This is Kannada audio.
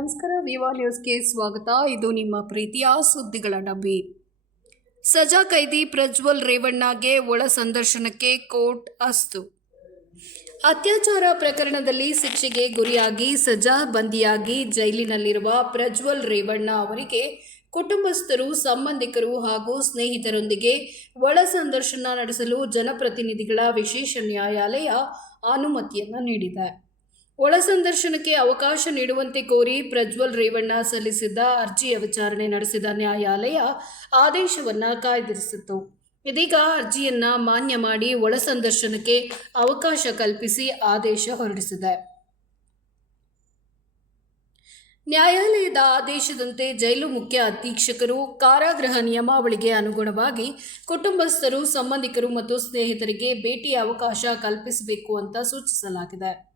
ನಮಸ್ಕಾರ. ವಿವಾ ನ್ಯೂಸ್ಗೆ ಸ್ವಾಗತ. ಇದು ನಿಮ್ಮ ಪ್ರೀತಿಯ ಸುದ್ದಿಗಳ ಡಬ್ಬಿ. ಸಜಾ ಕೈದಿ ಪ್ರಜ್ವಲ್ ರೇವಣ್ಣಗೆ ಒಳ ಸಂದರ್ಶನಕ್ಕೆ ಕೋರ್ಟ್ ಅಸ್ತು. ಅತ್ಯಾಚಾರ ಪ್ರಕರಣದಲ್ಲಿ ಶಿಕ್ಷೆಗೆ ಗುರಿಯಾಗಿ ಸಜಾ ಬಂದಿಯಾಗಿ ಜೈಲಿನಲ್ಲಿರುವ ಪ್ರಜ್ವಲ್ ರೇವಣ್ಣ ಅವರಿಗೆ ಕುಟುಂಬಸ್ಥರು, ಸಂಬಂಧಿಕರು ಹಾಗೂ ಸ್ನೇಹಿತರೊಂದಿಗೆ ಒಳ ಸಂದರ್ಶನ ನಡೆಸಲು ಜನಪ್ರತಿನಿಧಿಗಳ ವಿಶೇಷ ನ್ಯಾಯಾಲಯ ಅನುಮತಿಯನ್ನು ನೀಡಿದೆ. ಒಳ ಸಂದರ್ಶನಕ್ಕೆ ಅವಕಾಶ ನೀಡುವಂತೆ ಕೋರಿ ಪ್ರಜ್ವಲ್ ರೇವಣ್ಣ ಸಲ್ಲಿಸಿದ್ದ ಅರ್ಜಿಯ ವಿಚಾರಣೆ ನಡೆಸಿದ ನ್ಯಾಯಾಲಯ ಆದೇಶವನ್ನು ಕಾಯ್ದಿರಿಸಿತ್ತು. ಇದೀಗ ಅರ್ಜಿಯನ್ನ ಮಾನ್ಯ ಮಾಡಿ ಒಳ ಸಂದರ್ಶನಕ್ಕೆ ಅವಕಾಶ ಕಲ್ಪಿಸಿ ಆದೇಶ ಹೊರಡಿಸಿದೆ. ನ್ಯಾಯಾಲಯದ ಆದೇಶದಂತೆ ಜೈಲು ಮುಖ್ಯ ಅಧೀಕ್ಷಕರು ಕಾರಾಗೃಹ ನಿಯಮಾವಳಿಗೆ ಅನುಗುಣವಾಗಿ ಕುಟುಂಬಸ್ಥರು, ಸಂಬಂಧಿಕರು ಮತ್ತು ಸ್ನೇಹಿತರಿಗೆ ಭೇಟಿಯ ಅವಕಾಶ ಕಲ್ಪಿಸಬೇಕು ಅಂತ ಸೂಚಿಸಲಾಗಿದೆ.